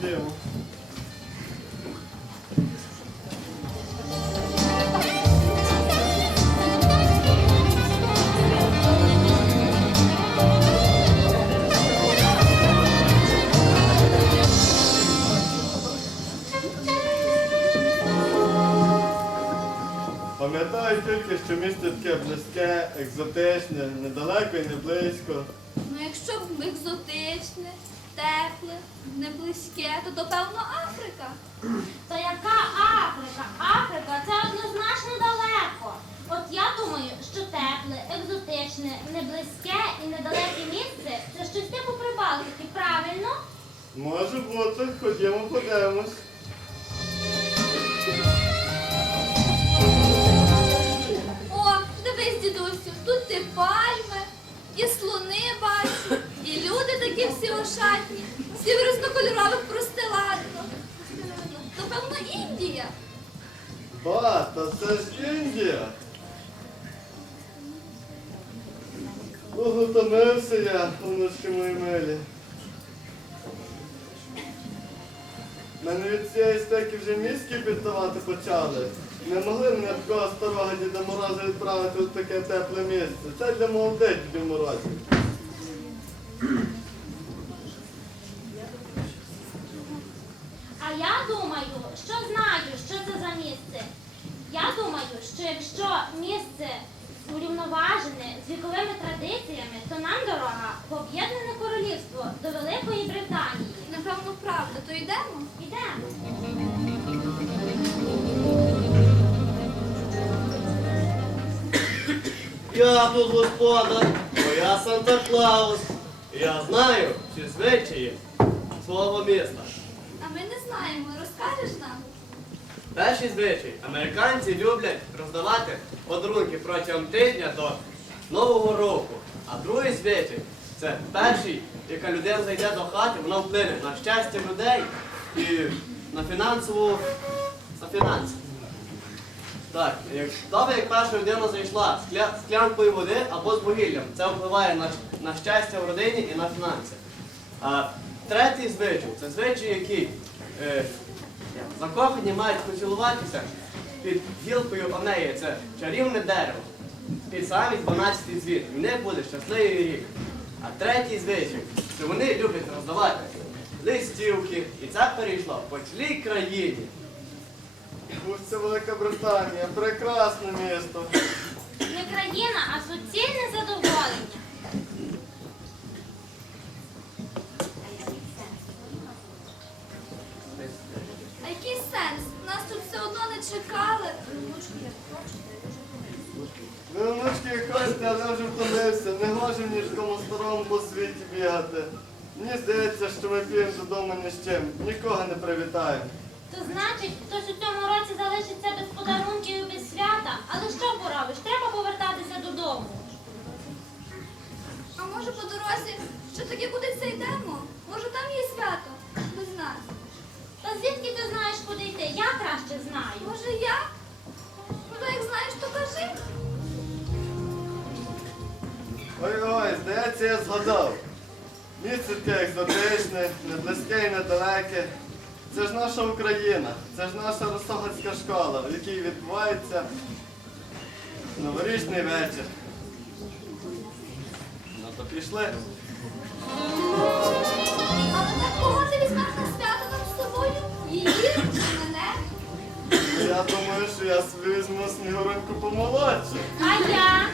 Ходімо. Пам'ятаю тільки, що місце таке близьке, екзотичне, недалеко і не близько. Ну, якщо б екзотичне, тепле, не близьке, то то певно Африка. Та яка Африка? Африка це однозначно далеко. От я думаю, що тепле, екзотичне, неблизьке і недалеке місце це щось типу Прибалтики, правильно? Може бути, ходімо подивимось. Всі ошатні, всі в різнокольорових простиладках. То певно Індія. Ба, та це ж Індія. Ого, утомився я, онучки мої милі. Мене від цієї стеки вже мізки піддавати почали. Не могли мене такого старого Діда Мороза відправити у таке тепле місце. Це для молодих Дідів Морозів. А я думаю, що знаю, що це за місце. Я думаю, що якщо місце урівноважене з віковими традиціями, то нам дорога в об'єднане королівство до Великої Британії. Напевно, правда, то йдемо. Ідемо. Я тут господар, бо я Санта Клаус. Я знаю всі звичаї свого міста. А ми не знаємо, розкажеш нам? Перший звичай. Американці люблять роздавати подарунки протягом тижня до Нового року. А другий звичай це перший, яка людина зайде до хати, вона вплине на щастя людей і на фінансову на фінанси. Так, як як перша людина зайшла з кля- склянкою води або з вугіллям. Це впливає на, на щастя в родині і на фінанси. А третій звичай це звичай, який е, закохані мають поцілуватися під гілкою онеї. Це чарівне дерево. Під самі 12 звіт. І в них буде щасливий рік. А третій звичай, що вони люблять роздавати листівки. І це перейшло по цілій країні. Ух, це Велика Британія, прекрасне місто. Не країна, а суцільне задоволення. Ви онучки хочете, але вже втомився. Не гоже ніж в тому старому по світі бігати. Мені здається, що ми підемо додому ні з чим. Нікого не привітаємо. То значить, хтось у цьому році залишиться без подарунків і без свята. Але що поробиш? Треба повертатися додому. А може по дорозі, що таке кудись здається. Місце таке екзотичне, не близьке і недалеке. Це ж наша Україна, це ж наша Росогацька школа, в якій відбувається новорічний вечір. Ну то пішли. Але так кого ти візьмеш на свято нам з собою? Її чи мене? Я думаю, що я собі візьму снігуринку помолодшу. А я?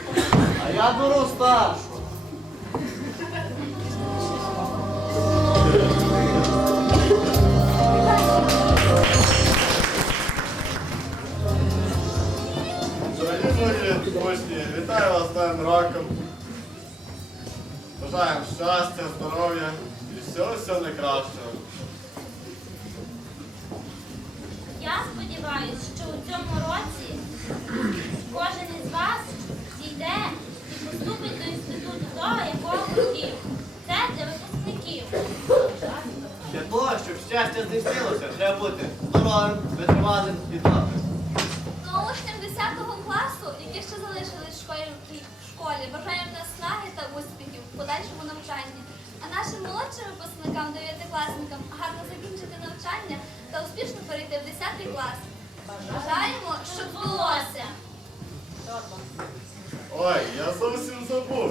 А я беру старшу. Гості, вітаю вас з Новим роком. Бажаємо щастя, здоров'я і всього всього найкращого. Я сподіваюся, що у цьому році кожен із вас зійде і поступить до інституту того, якого хотів. Це для випускників. Для того, щоб щастя здійснилося, треба бути здоровим, витривалим і добрим. Ну, учням 10 класу, які ще залишились в школі, в школі, бажаємо наснаги та успіхів в подальшому навчанні. А нашим молодшим випускникам, дев'ятикласникам, гарно закінчити навчання та успішно перейти в 10 клас. Бажаємо, щоб вдалося. Ой, я зовсім забув.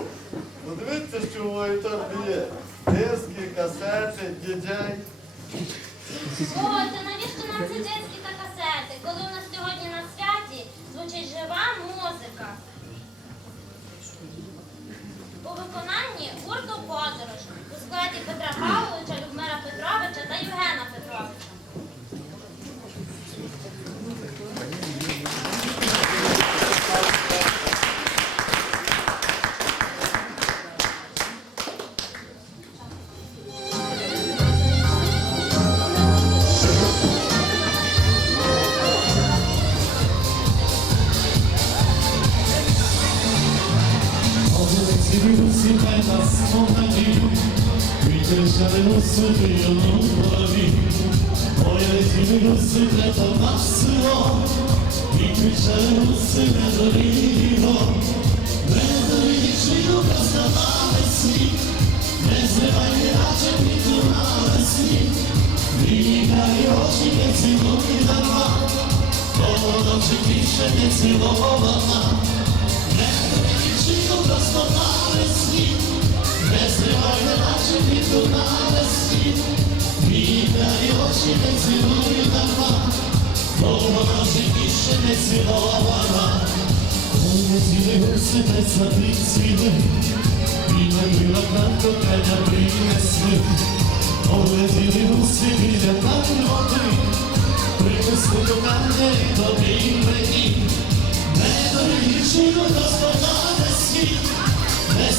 Подивіться, що у моїй торбі є. Диски, касети, діджей. О, та навіщо нам ці диски та касети, коли у нас сьогодні на звучить жива музика? У виконанні гурту подорож у складі Петра Павловича, Людмира Петровича та Євгена Петровича. Родичі мовіду нам все розказав, не дурні дівчину просто на весь світ, не зривай, не світ, не зривай наші віку на світ, вітаю очі не цілую дарма, довго наші ще не цілована, коли цілий гусене сади цвіли, біля мила нам до тебе принесли, коли цілий гуси біля нам води, принесли до мене і не дорогіші до нас.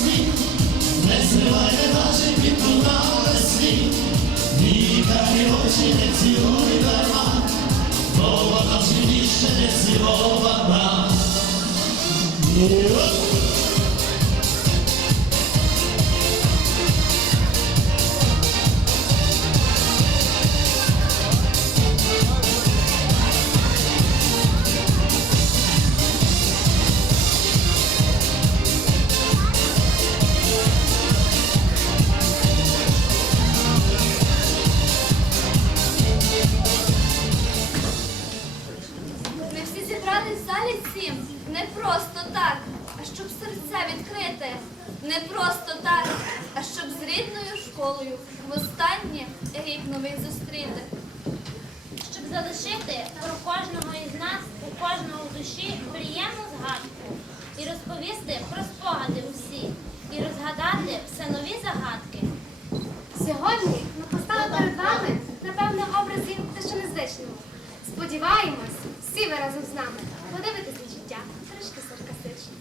світ, не зриває не підтунали світ, Вікарі очі не цілуй дарма, бо вона живіше не цілована. Сподіваємось, всі ви разом з нами подивитесь на життя трішки саркастично.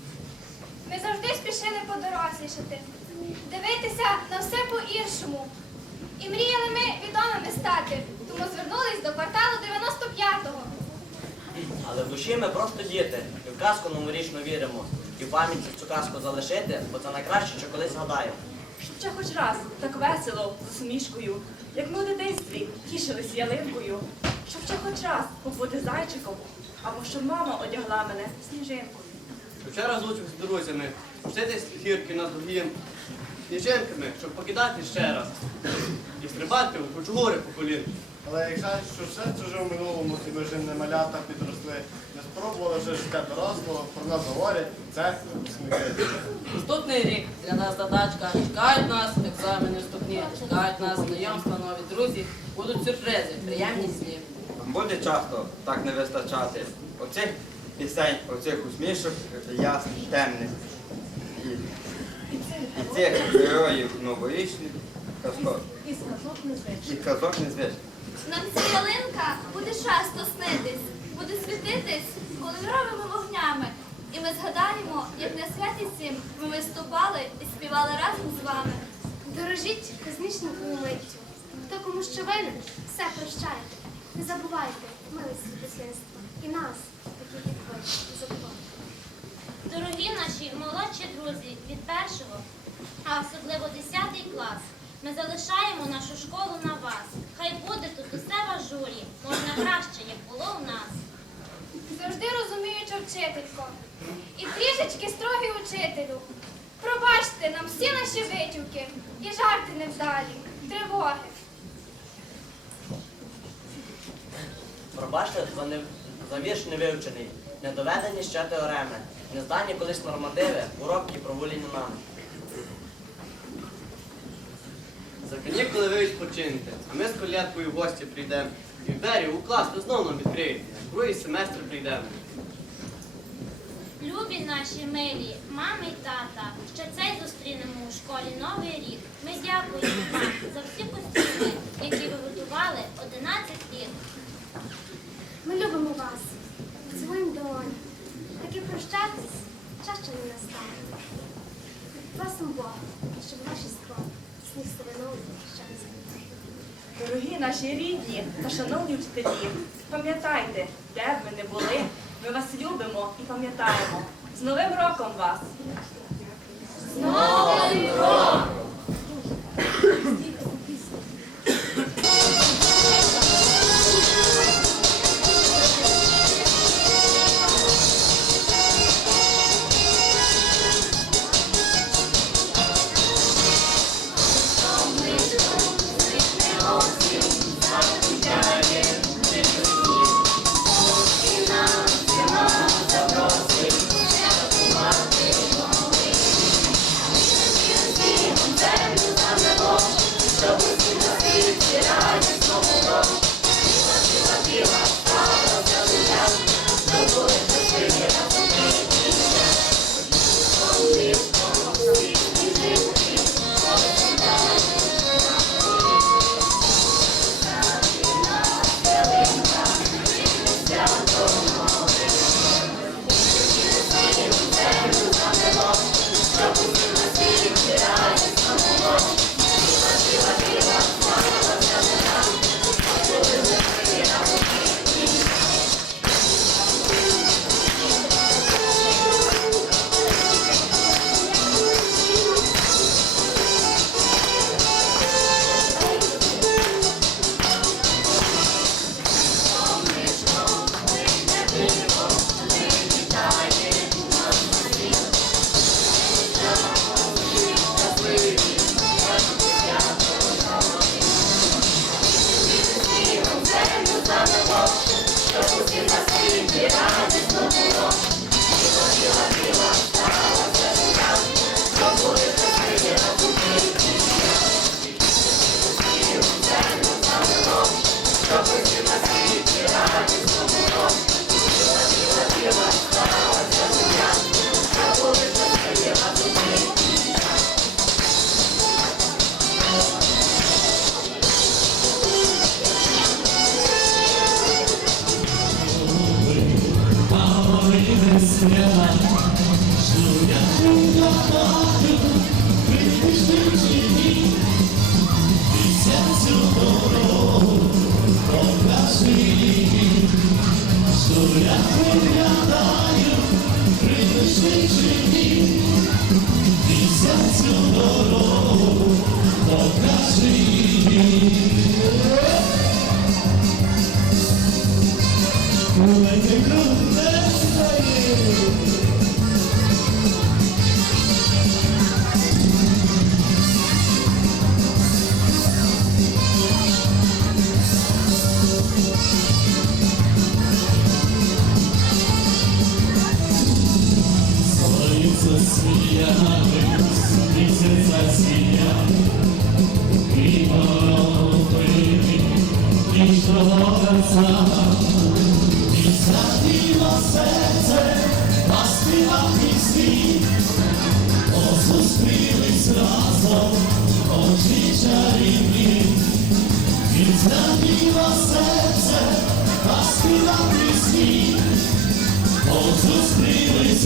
Ми завжди спішили подорослішати, дивитися на все по-іншому. І мріяли ми відомими стати, тому звернулись до кварталу 95-го. Але в душі ми просто діти, і в казку новорічну віримо. І в пам'яті цю казку залишити, бо це найкраще, що колись згадаємо. Щоб ще хоч раз так весело, з усмішкою, як ми у дитинстві тішились ялинкою, щоб ще хоч раз побути зайчиком, або щоб мама одягла мене сніжинкою. Ще разочок з друзями, вчитись гірки над другим сніжинками, щоб покидати ще раз. І стрибати у кучугури по коліну. Але як жаль, що все чуже в минулому, і ми вже не малята підросли, не спробували вже життя дорослого, про нас говорять, це випускники. Наступний рік для нас задачка. Чекають нас екзамени вступні, чекають нас знайомства, нові друзі. Будуть сюрпризи, приємні сні. Буде часто так не вистачати оцих пісень, оцих усмішок ясних, темних і, і цих героїв новорічних казок. І казок незвичних. Нам ця ялинка буде часто снитись, буде світитись кольоровими вогнями. І ми згадаємо, як на святі сім ми виступали і співали разом з вами. Дорожіть космічною миттю. Хто кому що винен, все прощайте. Не забувайте милості дитинства. І нас, таких як ви, не забувайте. Дорогі наші молодші друзі від першого, а особливо 10 клас, ми залишаємо нашу школу на вас. Хай буде тут усе в ажурі, можна краще, як було у нас. Завжди розуміюча вчителько. І трішечки строгий учителю. Пробачте нам всі наші витівки і жарти невдалі, тривоги. Пробачте за, не... за вірш невивчений, недоведені ще теореми, нездані колись нормативи, уроки провулені нами. За канікули ви відпочинете, а ми з колядкою в гості прийдемо. І в двері у клас ви знову нам відкриєте. Другий семестр прийдемо. Любі наші милі, мами й тата, ще цей зустрінемо у школі новий рік. Ми дякуємо вам за всі костюми, які ви готували 11 літ. Ми любимо вас, цілуємо долоні. Так і прощатись чаще не настане. Просимо Бога, щоб наші склади сніг не змінили. Дорогі наші рідні та шановні вчителі, пам'ятайте, де б ви не були, ми вас любимо і пам'ятаємо. З Новим роком вас! 95-го Що я приглядаю, прийшли засміялись, місяць засіяв, і половини нічного серця, і заділо серце, а співа пісні, озустрілись разом, очі чарівні, і заділо серце, а співа пісні, озустрілись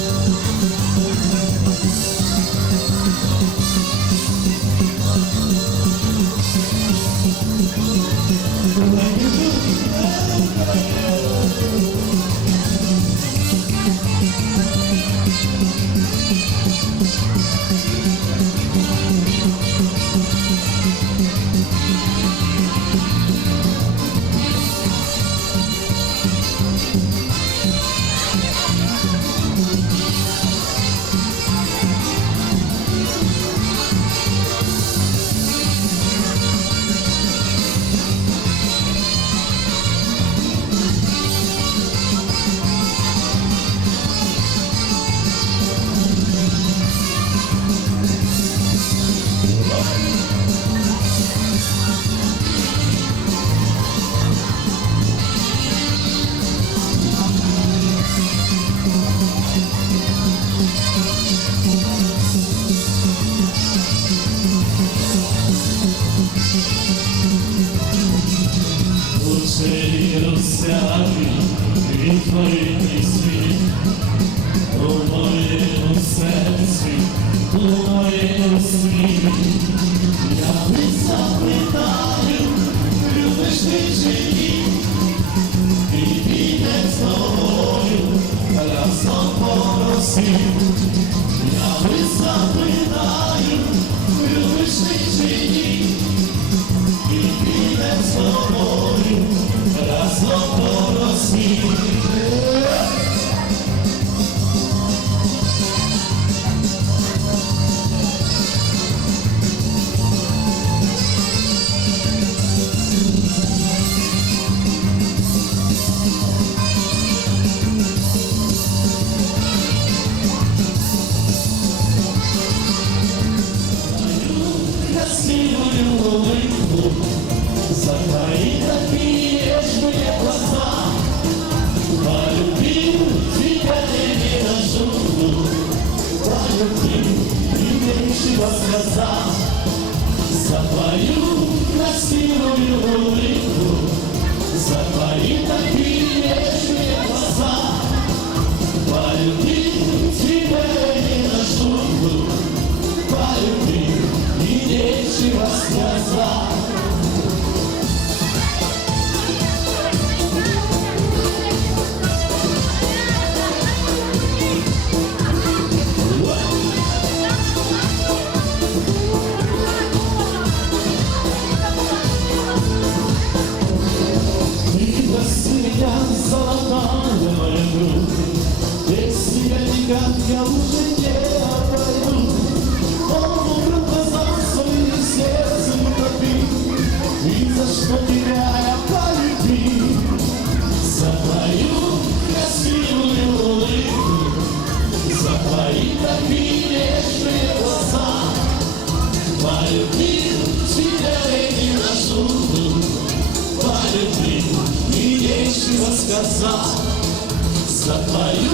за твою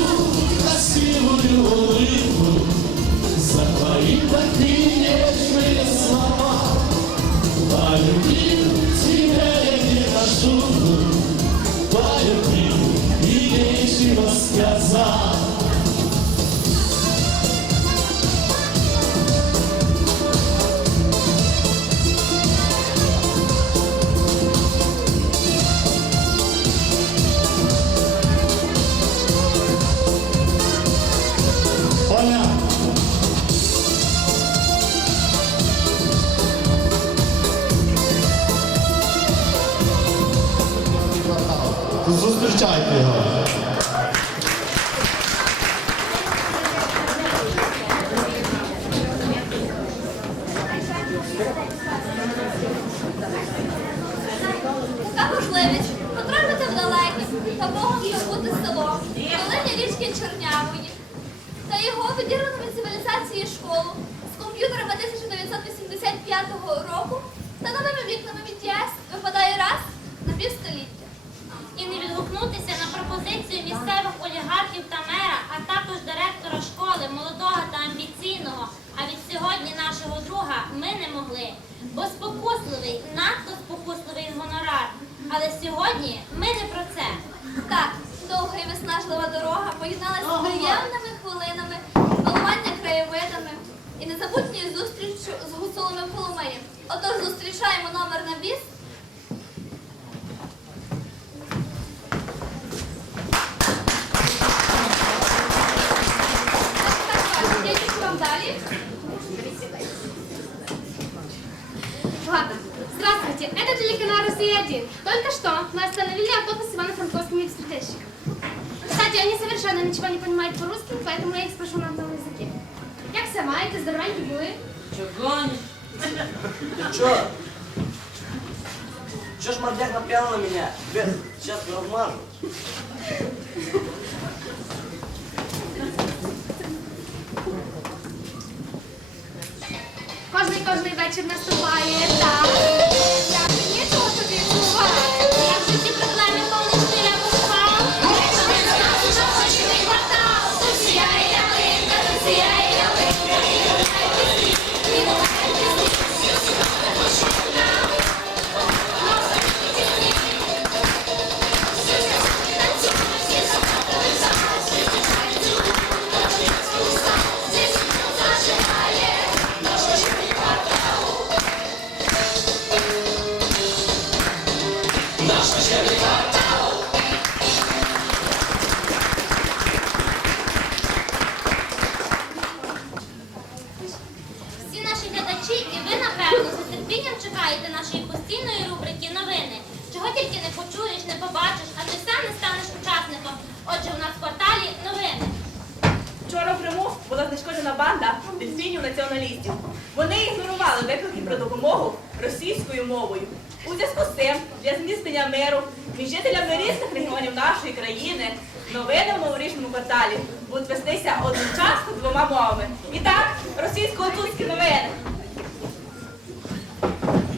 красивую улыбку, за твои такие нежные слова. Полюбил тебя я не на шутку, полюбил и нечего сказать. та Богом здобути село, долині річки Черня. Російською мовою. У зв'язку з цим для зміцнення миру між жителями різних регіонів нашої країни новини в новорічному кварталі будуть вестися одночасно двома мовами. І так, російсько-гуцульські новини.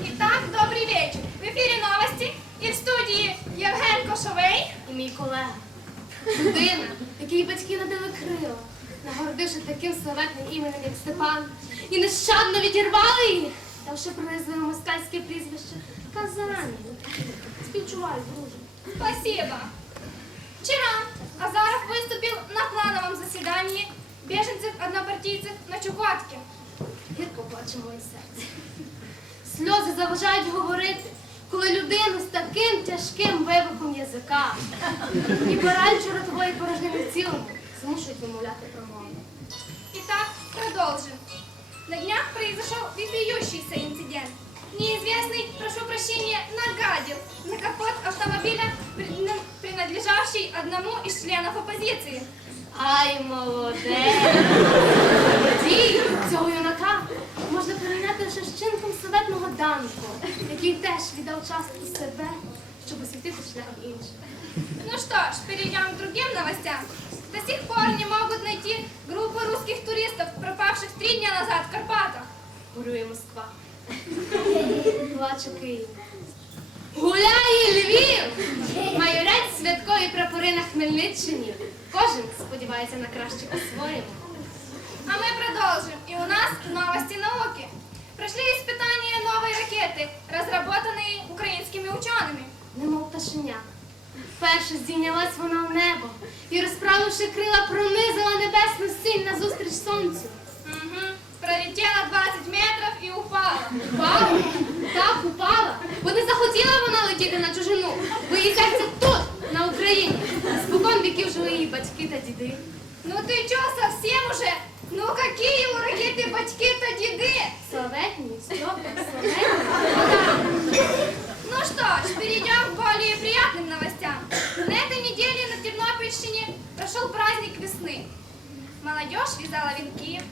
Итак, добрий вечір. В ефірі новості і в студії Євген Кошовий. І мій колега. Людина, якій батьки надали крила, нагородивши таким славетним іменем, як Степан, і нещадно відірвали їх, давши принизливе москальське прізвище Казані. Співчуваю, друже. Спасибо. Вчера Азаров выступил на плановом заседании беженцев-однопартийцев на Чукотке. Гірко плаче моє серце. Сльози заважають говорити, коли людину з таким тяжким вибухом язика і паралічу ротової порожнини в цілому змушують вимовляти промову. Итак, продолжим. На днях произошел вопиющийся инцидент. Неизвестный, прошу прощения, нагадил на капот автомобиля, прин- принадлежавший одному из членов оппозиции. Ай, молодець! Дій цього юнака можна порівняти лише з чинком славетного Данко, який теж віддав частку себе, щоб освітити шлях інших. Ну что ж, перейдем к другим новостям. До сих пор не могут найти группу русских туристов, пропавших три дня назад в Карпатах. Горює Москва. Плаче Київ. Гуляє Львів! Майорять святкові прапори на Хмельниччині. Кожен сподівається на краще по-своєму. А мы продолжим. И у нас новости науки. Прошли испытания новой ракеты, разработанной украинскими учеными. Немов пташеня. Перше здійнялась вона в небо і, розправивши крила, пронизила небесну сінь назустріч сонцю. Мгм. Пролетела 20 метров и упала. Упала? Так, упала. Бо не захотіла вона летіти на чужину, бо її серце тут, на Україні. Спокон віків жили її батьки та діди. Ну ты чё, совсем уже? Ну какие у ракеты батьки-то деды? Славетні, Стьопа, славетні. Ну что ж, перейдем к более приятным новостям. прошел праздник весны. Молодежь вязала венки,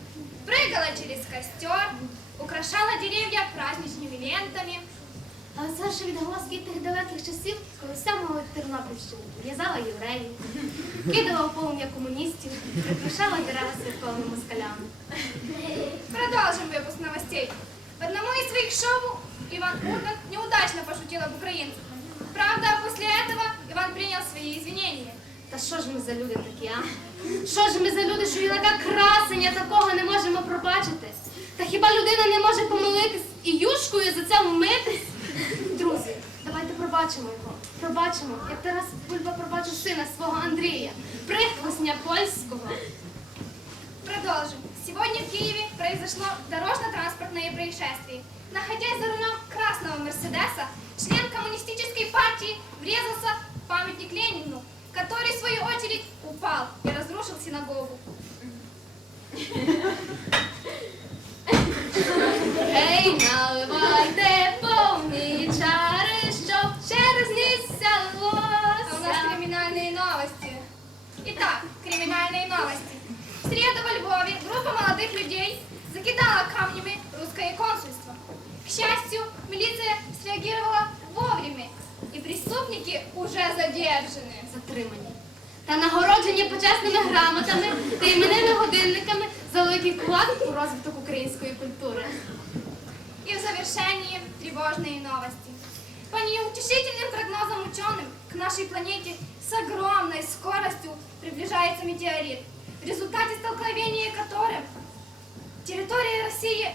прыгала через костер, украшала деревья праздничными лентами. А це ще відголоски тих далеких часів, коли вся молодь Тернопільщини в'язала євреїв, кидала в полум'я комуністів, прикрашала дерева святковими москалями. Продолжим выпуск новостей. В одному из Иван Ургант неудачно пошутил об украинцах. Правда, после этого Иван принял свои извинения. Та що ж ми за люди такі, а? Що ж ми за люди, що і така красення такого не можемо пробачити? Та хіба людина не може помилитись і юшкою за це вмитись? Друзі, давайте пробачимо його. Пробачимо, як Тарас Бульба пробачив сина свого Андрія, прихвостня польського. Продолжим. Сегодня в Киеве произошло дорожно-транспортное происшествие. Находясь за рулем красного Мерседеса, член коммунистической партии врезался в памятник Ленину, который, в свою очередь, упал и разрушил синагогу. Гей, наливайте повні чари, щоб через ніс А у нас лося. криминальные новости. Итак, криминальные новости. В среду во Львове группа молодых людей закидала камнями русское консульство. К счастью, милиция среагировала вовремя, и преступники уже задержаны. затримані та нагороджені почесними грамотами та іменними годинниками за великий вклад у розвиток української культури. И в завершении тревожные новости. По неутешительным прогнозам ученым, к нашей планете с огромной скоростью приближается метеорит, в результате столкновения которым территория России